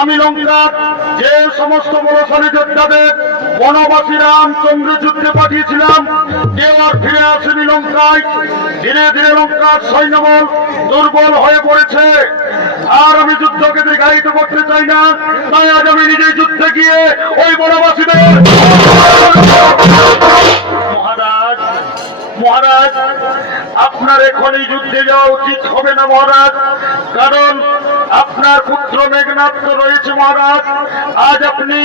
আমি লঙ্কার যে সমস্ত বলশালী যোদ্ধাদের বনবাসী রামচন্দ্র যুদ্ধে পাঠিয়েছিলাম, কেউ আর ফিরে আসেনি লঙ্কায়। ধীরে ধীরে লঙ্কার সৈন্যবল দুর্বল হয়ে পড়েছে। আর আমি যুদ্ধকে দীর্ঘায়িত করতে চাই না, তাই আজ আমি নিজেই যুদ্ধে গিয়ে ওই বনবাসীদের মহারাজ মহারাজ আপনার এখনই যুদ্ধে যাওয়া উচিত হবে না মহারাজ, কারণ আপনার পুত্র মেঘনাদ তো রয়েছে মহারাজ। আজ আপনি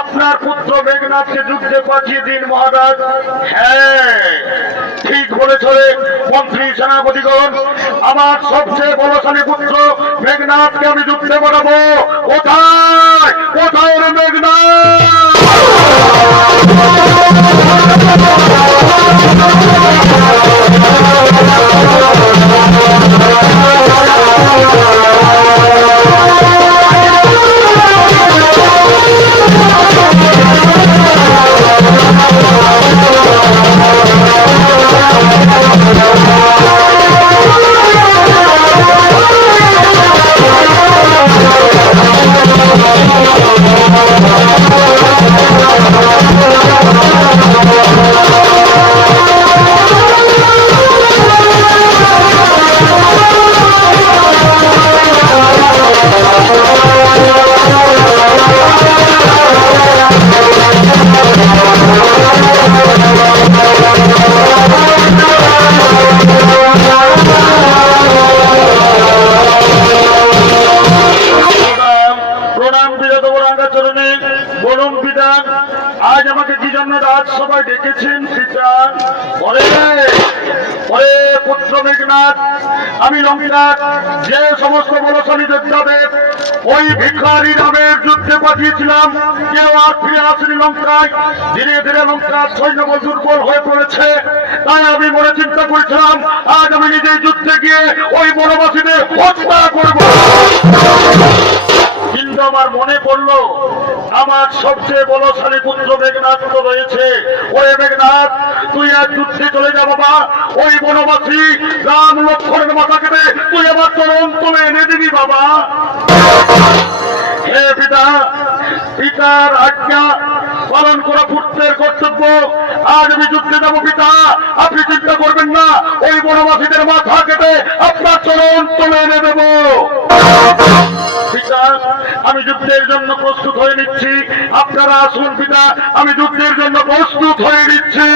আপনার পুত্র মেঘনাদকে যুদ্ধে পাঠিয়ে দিন মহারাজ। হ্যাঁ, ঠিক বলেছ মন্ত্রী সেনাপতিগণ, আমার সবচেয়ে বলশালী পুত্র মেঘনাদকে আমি যুদ্ধে পাঠাবো। কোথায় কোথায় রে মেঘনাদ? আজ আমাকে কি জন্য রাজসভায় ডেকেছেন পিতা? পুত্র মেঘনাদ, আমি লঙ্কার যে সমস্ত বলশালী যোদ্ধাদের ওই ভিখারি নামের যুদ্ধে পাঠিয়েছিলাম, কেউ আর ফিরে আসেনি লঙ্কায়। ধীরে ধীরে লঙ্কার সৈন্যবল দুর্বল হয়ে পড়েছে। তাই আমি মনে চিন্তা করেছিলাম আজ আমি নিজেই যুদ্ধে গিয়ে ওই বনবাসীদের হত্যা করব। কিন্তু আমার মনে পড়লো আমার সবচেয়ে বলশালী পুত্র মেঘনাদ তো রয়েছে। ওরে মেঘনাদ, তুই আজ যুদ্ধে চলে যা বাবা। ওই বনবাসী রাম লক্ষ্মণের মাথা কেটে তুই আমার চরণ তুলে এনে দিবি বাবা। হে পিতা, পিতার আজ্ঞা পালন করা পুত্রের কর্তব্য। আজ আমি যুদ্ধে যাবো পিতা, আপনি চিন্তা করবেন না। ওই বনবাসীদের মাথা কেটে আপনার চরণ তুলে এনে দেবো। যুদ্ধের জন্য প্রস্তুত হয়ে নিচ্ছি। আপনারা আসুন পিতা, আমি যুদ্ধের জন্য প্রস্তুত হয়ে নিচ্ছি।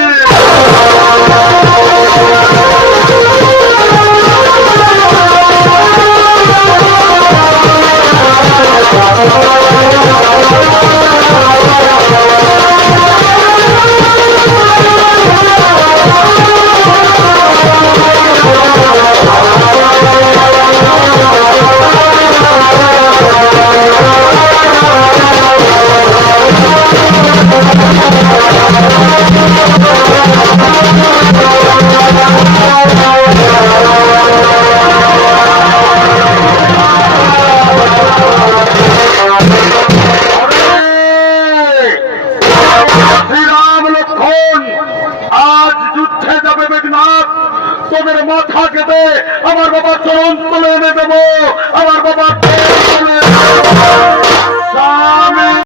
তোদের মাথা কেটে আমার বাবার চরণ তুলে এনে দেবো, আমার বাবার